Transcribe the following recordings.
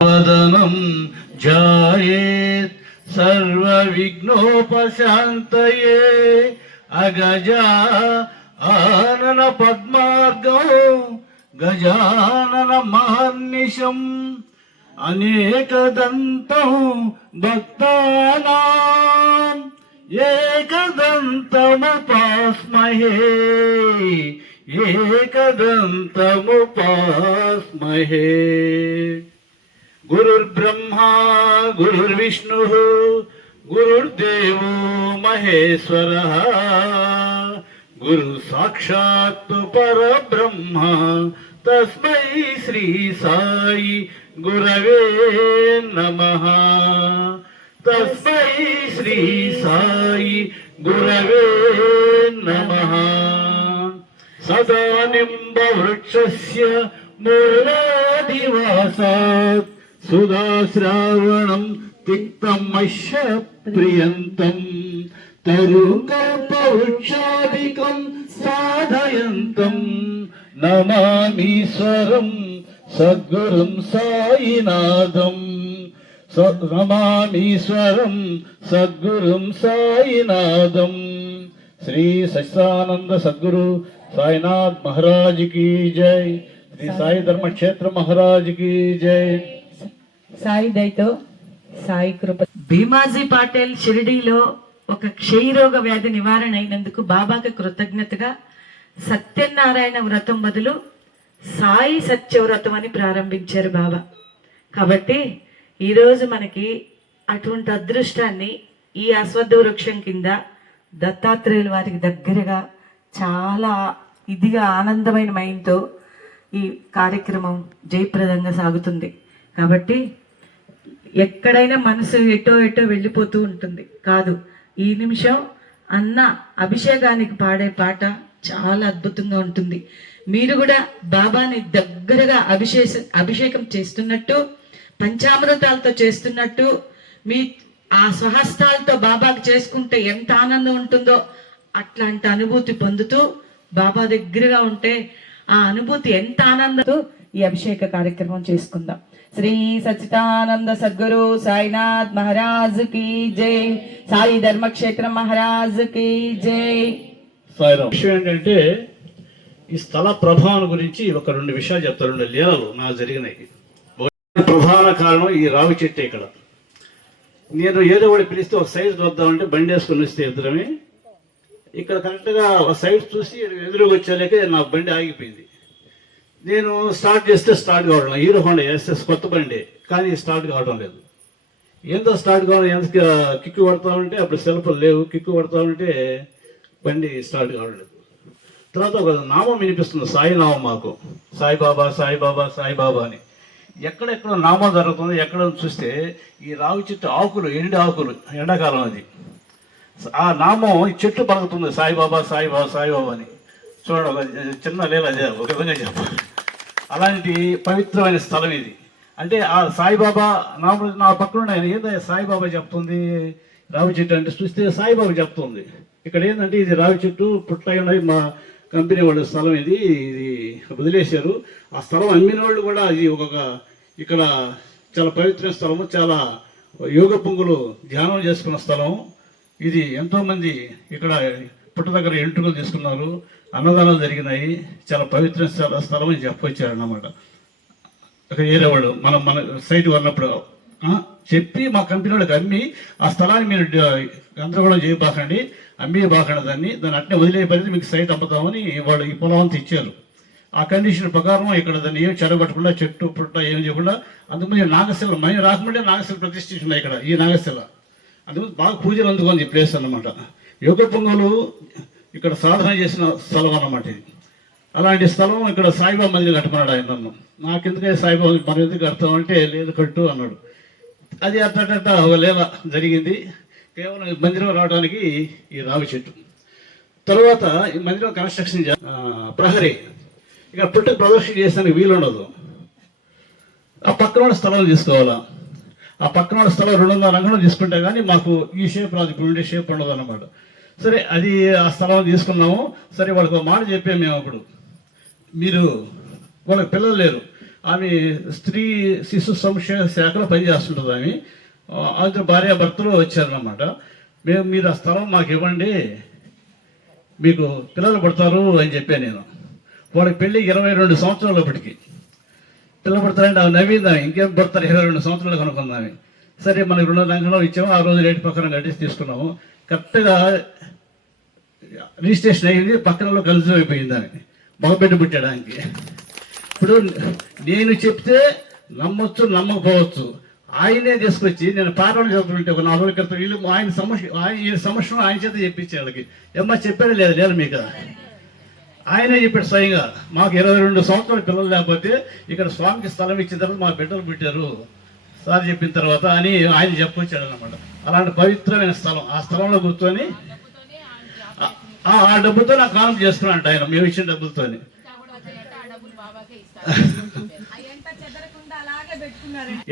वदनं जायेत् सर्वविघ्नोपशान्तये अगजा आनन पद्मार्गौ गजानन महर्निशम् अनेकदन्तं भक्तानाम् एकदन्तमुपास्महे एकदन्तमुपास्महे गुरुर्ब्रह्मा गुरुर्विष्णुः गुरुर्देवो महेश्वरः गुरु साक्षात् परब्रह्म तस्मै श्री साई गुरवे नमः तस्मै श्री साई गुरवे नमः सदा निम्बवृक्षस्य मूलादिवासात् సుధాశ్రావణం తిక్తమశ ప్రియంతం తరుకల్పవృక్షాధికం సాధయంతం నమామీశ్వరం సద్గురుం సాయినాథం నమామీశ్వరం సద్గురుం సాయినాథం శ్రీ సచిదానంద సద్గురు సాయినాథ్ మహారాజ్ కీ జై శ్రీ సాయి ధర్మక్షేత్ర మహారాజ్ కీ జై సాయి దయతో సాయి కృప. భీమాజీ పాటేల్ షిరిడీలో ఒక క్షయరోగ వ్యాధి నివారణ అయినందుకు బాబాకి కృతజ్ఞతగా సత్యనారాయణ వ్రతం బదులు సాయి సత్యవ్రతం అని ప్రారంభించారు బాబా. కాబట్టి ఈరోజు మనకి అటువంటి అదృష్టాన్ని ఈ అశ్వద్ధ వృక్షం కింద దత్తాత్రేయుల వారికి దగ్గరగా చాలా ఇదిగా ఆనందమైన మైండ్తో ఈ కార్యక్రమం జయప్రదంగా సాగుతుంది. కాబట్టి ఎక్కడైనా మనసు ఎటో ఎటో వెళ్ళిపోతూ ఉంటుంది. కాదు ఈ నిమిషం అన్న అభిషేకానికి పాడే పాట చాలా అద్భుతంగా ఉంటుంది. మీరు కూడా బాబాని దగ్గరగా అభిషేక అభిషేకం చేస్తున్నట్టు పంచామృతాలతో చేస్తున్నట్టు మీ ఆ స్వహస్తాలతో బాబాకి చేసుకుంటే ఎంత ఆనందం ఉంటుందో అట్లాంటి అనుభూతి పొందుతూ బాబా దగ్గరగా ఉంటే ఆ అనుభూతి ఎంత ఆనందంతో ఈ అభిషేక కార్యక్రమం చేసుకుందాం. శ్రీ సచితానంద సద్గురు సాయినాథ్ మహారాజ్కి జై. సాయి ధర్మక్షేత్ర మహారాజ్కి జై. సాయిరాం విషయం ఏంటంటే ఈ స్థల ప్రభావం గురించి ఒక రెండు విషయాలు చెప్తారు రెండు లీలలు నాకు జరిగినాయి. ప్రధాన కారణం ఈ రావి చెట్టు ఇక్కడ. నేను ఏదో ఒకటి పిలిస్తే ఒక సైజ్ వద్దామంటే బండి వేసుకుని వస్తే ఇద్దరమే. ఇక్కడ కరెక్ట్గా ఒక సైడ్ చూసి ఎదురుగా వచ్చేలేక నా బండి ఆగిపోయింది. నేను స్టార్ట్ చేస్తే స్టార్ట్ కావడం లేదు. హీరో హోండా ఎస్ఎస్ కొత్త బండి కానీ స్టార్ట్ కావడం లేదు. ఏందో స్టార్ట్ కావడం ఎంత కిక్కు కొడతా ఉంటే అప్పుడు సెల్ఫ్లు లేవు. కిక్కు కొడతా ఉంటే బండి స్టార్ట్ కావడం లేదు. తర్వాత ఒక నామం వినిపిస్తుంది సాయి నామం మాకు. సాయిబాబా సాయిబాబా సాయిబాబా అని. ఎక్కడెక్కడ నామం జరుగుతుంది. ఎక్కడ చూస్తే ఈ రావి చెట్టు ఆకులు ఎండి ఆకులు ఎండాకాలం అది. ఆ నామం ఈ చెట్టు పలుకుతుంది సాయిబాబా సాయిబాబా సాయిబాబా అని. చూడండి చిన్న లేదా అదే ఒక విధంగా చెప్పాలి అలాంటి పవిత్రమైన స్థలం ఇది. అంటే ఆ సాయిబాబా నా నా పక్కన ఆయన ఏంటంటే సాయిబాబా చెప్తుంది? రావి చెట్టు అంటే చూస్తే సాయిబాబా చెప్తుంది. ఇక్కడ ఏంటంటే ఇది రావి చెట్టు పుట్ట ఉన్నది మా కంపెనీ వాళ్ళ స్థలం ఇది. ఇది వదిలేశారు. ఆ స్థలం అమ్మిన వాళ్ళు కూడా ఇది ఒక ఇక్కడ చాలా పవిత్ర స్థలము చాలా యోగ పొంగులు ధ్యానం చేసుకున్న స్థలం ఇది ఎంతోమంది ఇక్కడ పుట్ట దగ్గర ఎంట్రుకలు తీసుకున్నారు. అన్నదానాలు జరిగినాయి. చాలా పవిత్ర స్థలం అని చెప్పొచ్చారన్నమాట. ఒక ఏరే వాళ్ళు మనం మన సైట్ ఉన్నప్పుడు చెప్పి మా కంపెనీ వాళ్ళకి అమ్మి ఆ స్థలాన్ని మీరు గందరగోళం చేయబాకండి అమ్మి బాకండి దాన్ని దాన్ని అట్నే వదిలే పరిధి మీకు సైట్ అమ్ముతామని వాళ్ళు ఈ పొలం అంతా ఇచ్చారు. ఆ కండిషన్ ప్రకారం ఇక్కడ దాన్ని ఏం చెడగొట్టకుండా చెట్టు పుట్ట ఏం చేయకుండా అందుకని నాగశిల మేము రాకముందే నాగశిల ప్రతిష్ఠించున్నాయి ఇక్కడ ఈ నాగశిల. అందుకు బాగా పూజలు అందుకుంది ఈ ప్లేస్ అన్నమాట. యోగ పొంగలు ఇక్కడ సాధన చేసిన స్థలం అన్నమాట ఇది. అలాంటి స్థలం ఇక్కడ సాయిబాబా మందిరం కట్టమన్నాడు ఆయన నన్ను. నాకెందుకే సాయిబాబా మన ఎందుకు కడతాం అంటే లేదు కట్టు అన్నాడు. అది అట్టట ఒక లేవ జరిగింది. కేవలం ఈ మందిరం రావడానికి ఈ రావి చెట్టు. తర్వాత ఈ మందిరం కన్స్ట్రక్షన్ ప్రహరీ. ఇక పుట్ట ప్రదర్శన చేసానికి వీలుండదు. ఆ పక్కన ఉన్న స్థలం తీసుకోవాలా? ఆ పక్కన ఉన్న స్థలం వందల అంగణం తీసుకుంటే కానీ మాకు ఈ షేప్ రాదు ఇప్పుడు ఉండే షేప్ ఉండదు అనమాట సరే అది ఆ స్థలం తీసుకున్నాము. సరే వాళ్ళకి ఒక మాట చెప్పాము మేము అప్పుడు. మీరు వాళ్ళకి పిల్లలు లేరు. ఆమె స్త్రీ శిశు సంక్షేమ శాఖలో పనిచేస్తుంటుంది ఆమె. ఆ, అది భార్యాభర్తలు వచ్చారనమాట మేము మీరు ఆ స్థలం మాకు ఇవ్వండి. మీకు పిల్లలు పడతారు అని చెప్పాను నేను. వాళ్ళకి పెళ్ళి ఇరవై రెండు సంవత్సరాలు అప్పటికి. పిల్లలు పడతారంటే అవి నవ్విందా ఇంకేం పడతారు ఇరవై రెండు సంవత్సరాలు కనుక్కుందాం సరే మనకి రెండు రంగంలో ఇచ్చాము. ఆ రోజు రేటు ప్రకారం కట్టేసి తీసుకున్నాము. కరెక్ట్గా రిజిస్ట్రేషన్ అయ్యింది పక్కనలో కలిసి అయిపోయింది ఆమె మగబిడ్డ పుట్టడానికి. ఇప్పుడు నేను చెప్తే నమ్మొచ్చు నమ్మకపోవచ్చు. ఆయనే తీసుకొచ్చి నేను పారాయణ చదువుతుంటే ఒక నాలుగు రోజుల క్రితం వీళ్ళు ఆయన సమస్య ఆయన ఈ సమస్యను ఆయన చేత చెప్పించే వాళ్ళకి. ఏమ్మా చెప్పాడు లేదు లేదు మీకు? ఆయనే చెప్పాడు స్వయంగా మాకు ఇరవై రెండు సంవత్సరాల పిల్లలు లేకపోతే ఇక్కడ స్వామికి స్థలం ఇచ్చిన తర్వాత మా బిడ్డలు పుట్టారు. సార్ చెప్పిన తర్వాత అని ఆయన చెప్పొచ్చాడు అనమాట అలాంటి పవిత్రమైన స్థలం ఆ స్థలంలో కూర్చొని ఆ డబ్బుతో నాకు కాలం చేసుకున్నాడు ఆయన మేము ఇచ్చిన డబ్బులతోని.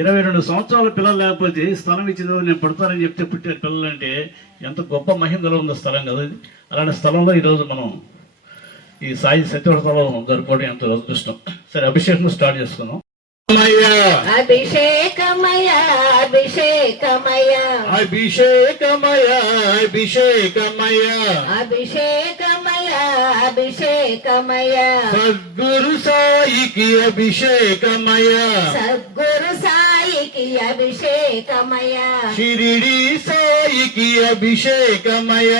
ఇరవై రెండు సంవత్సరాల పిల్లలు లేకపోతే ఈ స్థలం ఇచ్చిందో నేను పడతానని చెప్తే పుట్టిన పిల్లలు అంటే ఎంత గొప్ప మహిమ గల ఉన్న స్థలం కదా అలాంటి స్థలంలో ఈరోజు మనం ఈ సాయి సత్యవర్తలో జరుపుకోవడం ఎంతో అదృష్టం. సరే అభిషేకం స్టార్ట్ చేసుకుందాం. అభిషేకమయ అభిషేకమయ అభిషేకమయ అభిషేకమయ అభిషేకమయ అభిషేకమయ సద్గురు సాయికి అభిషేకమయ సద్గురు సాయికి అభిషేకమయ షిరిడి సాయికి అభిషేకమయ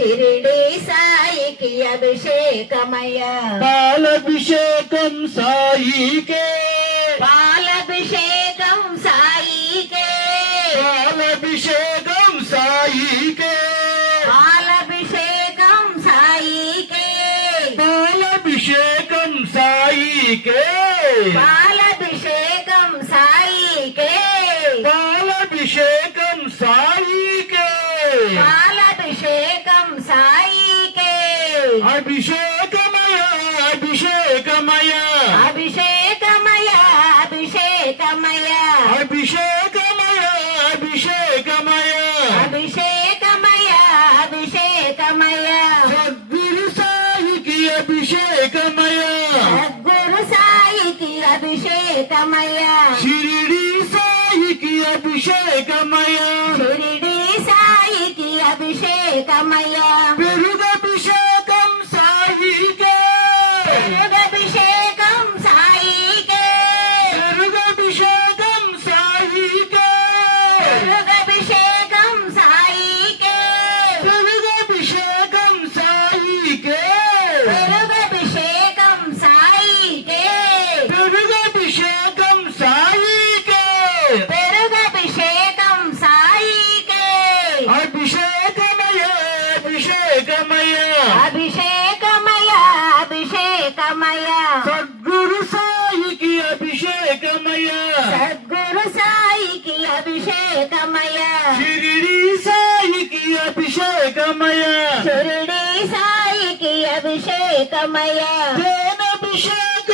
షిరిడి సాయికి అభిషేకమయ పాలభిషేకం సాయికే. పాలభిషేకం సాయికే. పాలభిషేకం సాయికే. పాలభిషేకం సాయికే. పాలభిషేకం సాయికే. అభిషేకమయ షిరిడి సాయికి అభిషేకమయ షిరిడి సాయికి అభిషేకమయ పెరుగభిషేకం సాయికే పెరుగభిషేకం అభిషేకమయ. షిరిడి సాయికి అభిషేకమయ. తేనభిషేకం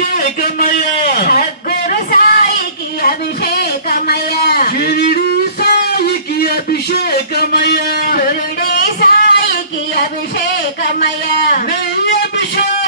అభిషేకమయ సద్గురు సాయికి అభిషేకమయ షిరిడి సాయికి అభిషేకమయ షిరిడి సాయికి అభిషేకమయ నెయ్యి అభిషేకం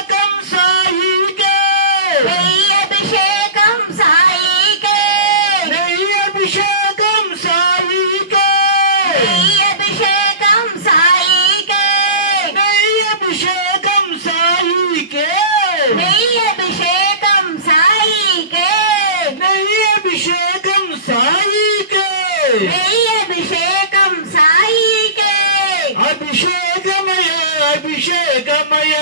అభిషేకం సాయికే. అభిషేకమయ అభిషేకమయ.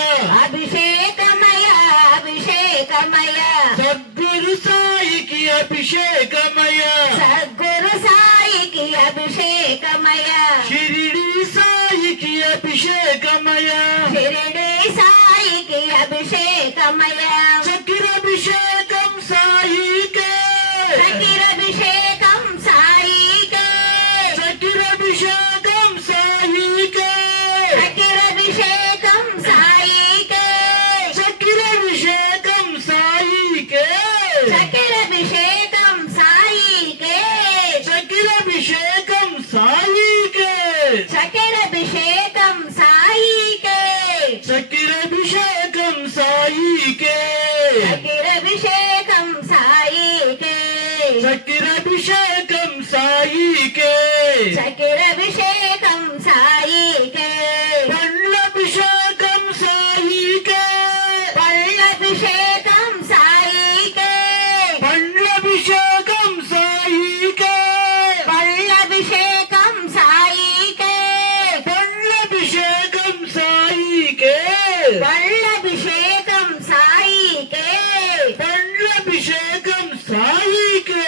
అభిషేకమయ అభిషేకమయ. సద్గురు సాయికి అభిషేకమయ. సద్గురు సాయికి అభిషేకమయ. షిరిడి సాయికి అభిషేకమయ. షిరిడి సాయికి అభిషేకమయ. చక్రాభిషేకం సాయికే. చక్రాభిషేకం చక్రాభిషేకం సాయికే చక్రాభిషేకం సాయికే చక్రాభిషేకం సాయికే చక్రాభిషేకం సాయికే చక్రాభిషేకం సాయికే చక్రాభిషేకం సాయికే చక్రాభిషేకం సాయికే చక్రాభిషేకం సాయికే చక్రాభిషేకం సాయికే చక్రాభిషేకం సాయికే పండ్లభిషేకం సాయికే పళ్ళభిషేకం సాయికే పండ్లభిషేకం సాయికే పళ్ళభిషేకం సాయికే పండ్లభిషేకం సాయికే పళ్ళభిషేకం సాయికే పండ్లభిషేకం సాయికే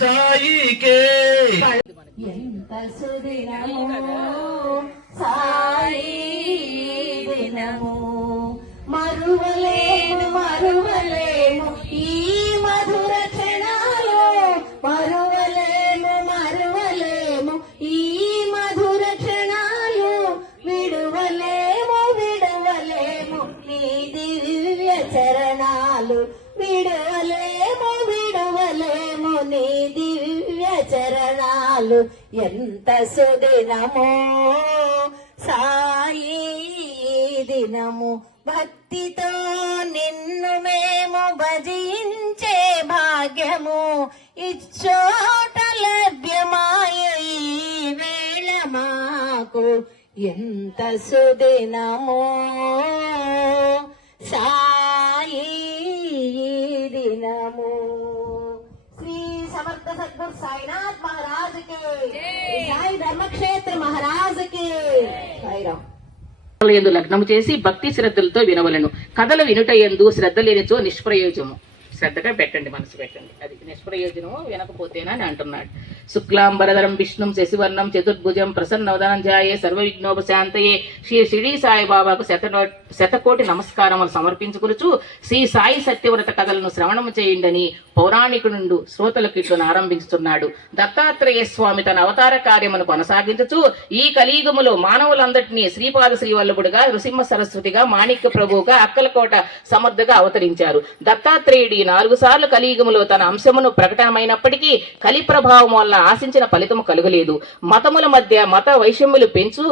సాయికే. ఎంత సుదినము ఎంత సుదినమో సాయి దినము? భక్తితో నిన్ను మేము భజించే భాగ్యము ఇచ్చోట లభ్యమాయ ఈ వేళ మాకు. ఎంత సుదినమో సాయి దినము? సాయినాథ్ మహారాజ్కి సాయి ధర్మక్షేత్ర మహారాజ్కి సాయిరామ్ ఎందు లగ్నము చేసి భక్తి శ్రద్ధలతో వినవలను. కథలు వినుట ఎందు శ్రద్ధ లేనిచో నిష్ప్రయోజనము. శ్రద్ధగా పెట్టండి మనసు పెట్టండి. అది నిష్ప్రయోజనము వినకపోతేనా అని అంటున్నాడు. శుక్లాంబరధరం విష్ణుం శశివర్ణం చతుర్భుజం ప్రసన్నవదనం జాయే సర్వ విఘ్నోపశాంతయే శ్రీ షిరిడి సాయిబాబాకు శతనో శతకోటి నమస్కారములు సమర్పించుకొనుచు శ్రీ సాయి సత్యవ్రత కథలను శ్రవణము చేయండని పౌరాణికునుండు శ్రోతలకు ఇట్లు ఆరంభించుతున్నాడు. దత్తాత్రేయ స్వామి తన అవతార కార్యమును కొనసాగించుచు ఈ కలియుగములో మానవులందరినీ శ్రీపాద శ్రీవల్లభుడుగా నృసింహ సరస్వతిగా మాణిక్య ప్రభువుగా అక్కలకోట సమర్థగా అవతరించారు. దత్తాత్రేయుడి నాలుగు సార్లు కలియుగములో తన అంశమును ప్రకటనమైనప్పటికీ కలి ప్రభావం వల్ల ఆశించిన ఫలితము కలుగలేదు. మతముల మధ్య మత వైషమ్యులు పెంచు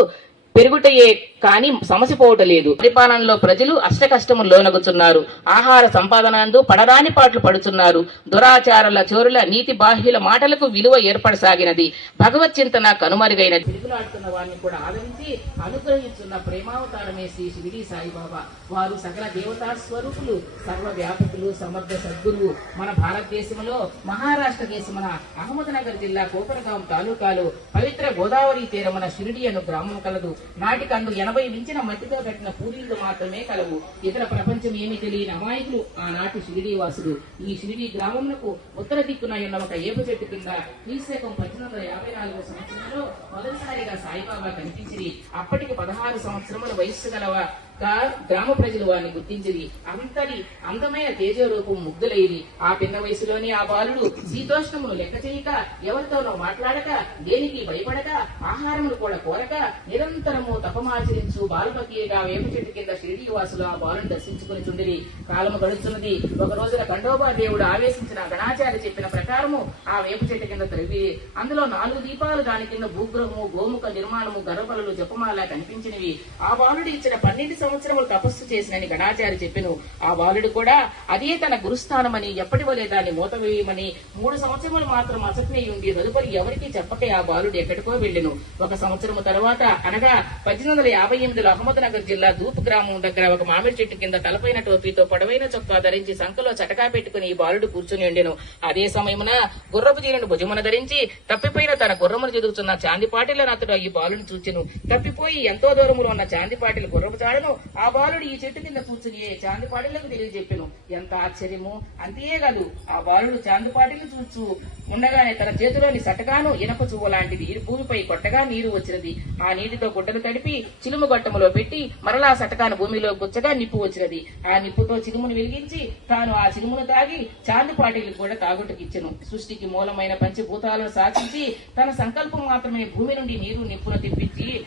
పెరుగుటయే కానీ సమసిపోవట లేదు. పరిపాలనలో ప్రజలు అష్టకష్టము లోనగుచున్నారు. ఆహార సంపాదనందు పడరాని పాటలు పడుచున్నారు. దురాచారాల చోరుల నీతి బాహ్యుల మాటలకు విలువ ఏర్పడసాగినది. భగవత్ చింతన కనుమరుగైనది. తిరుగులాడుతున్న వారిని కూడా ఆదరించి అనుగ్రహించున్న ప్రేమావతారమే శ్రీ షిరిడి సాయిబాబా. వారు సకల దేవతా స్వరూపులు సర్వవ్యాపకులు సమర్థ సద్గురువు. మన భారతదేశంలో మహారాష్ట్ర దేశమున అహ్మద్నగర్ జిల్లా కోపరగాం తాలూకాలో పవిత్ర గోదావరి తీరమున షిరిడి అను గ్రామం కలదు. నాటికందు ఎనభై మించిన మట్టితో కట్టిన పూజలు మాత్రమే కలవు. ఇతర ప్రపంచం ఏమి తెలియని అమాయకులు ఆనాటి షిరిడీవాసుడు ఈ షిరిడి గ్రామంలో ఉత్తర దిక్కున ఉన్న ఒక ఏపు చెట్టు కింద క్రీస్తకం పద్దెనిమిది వందల యాభై నాలుగో సంవత్సరంలో మొదటిసారిగా సాయిబాబా కనిపించింది అప్పటికి పదహారు సంవత్సరముల వయస్సు గలవ గ్రామ ప్రజలు వారిని గుర్తించి అంతరి అందమైన తేజరూపం ముగ్ధులైది ఆ పిన్న వయసులోనే ఆ బాలుడు శీతోష్ణమును లెక్క చేయక ఎవరితోనో మాట్లాడక దేనికి భయపడక ఆహారమును కూడా కోరక నిరంతరము తపమాచరించు బాలపతిగా వేప చెట్టు కింద శ్రీనివాసులు ఆ బాలుని దర్శించుకుని చుండిరి. కాలము గడుస్తున్నది. ఒక రోజున ఖండోబా దేవుడు ఆవేశించిన గణాచార్య చెప్పిన ప్రకారము ఆ వేప చెట్టు కింద తరివి అందులో నాలుగు దీపాలు దాని కింద భూగ్రహము గోముఖ నిర్మాణము గర్భలు జపమాల కనిపించినవి. ఆ బాలుడు ఇచ్చిన పన్నెండు సంవత్సరములు తపస్సు చేసినని గణాచార్య చెప్పిను. ఆ బాలుడు కూడా అదే తన గురుస్థానమని ఎప్పటి వలె దాన్ని మూతవేయమని మూడు సంవత్సరములు మాత్రం అసత్నే ఉండి తదుపరి ఎవరికి చెప్పకే ఆ బాలుడు ఎక్కడికో వెళ్ళెను. ఒక సంవత్సరము తర్వాత అనగా పద్దెనిమిది వందల యాభై ఎనిమిదిలో అహ్మద్నగర్ జిల్లా దూపు గ్రామం దగ్గర ఒక మామిడి చెట్టు కింద తలపైన టోపీతో పొడవైన చొక్కా ధరించి సంకలో చటకా పెట్టుకుని ఈ బాలుడు కూర్చుని ఉండెను. అదే సమయమున గుర్రపు జీలను భుజమున ధరించి తప్పిపోయిన తన గుర్రమును చదువుతున్న చాందిపాటిల అతడు ఈ బాలుని చూచెను. తప్పిపోయి ఎంతో దూరములో ఉన్న చాందిపాటిల గుర్రపు చాడను ఆ బాలుడు ఈ చెట్టు కింద కూర్చుని చాందిపాటిలకు తెలియజెప్పెను. ఎంత ఆశ్చర్యము. అంతేకాదు ఆ బాలుడు చాందిపాటిని చూచు ఉండగానే తన చేతిలోని సటకాను ఇనప చువ్వ లాంటిది ఈ భూమిపై కొట్టగా నీరు వచ్చినది. ఆ నీటితో గుడ్డలు తడిపి చిలుము గొట్టములో పెట్టి మరలా సటకాను భూమిలో గుచ్చగా నిప్పు వచ్చినది. ఆ నిప్పుతో చిలుమును వెలిగించి తాను ఆ చిలుమును తాగి చాందిపాటికి కూడా తాగుటకిచ్చెను. సృష్టికి మూలమైన పంచభూతాలను సాధించి తన సంకల్పం మాత్రమే భూమి నుండి నీరు నిప్పును తెప్పించి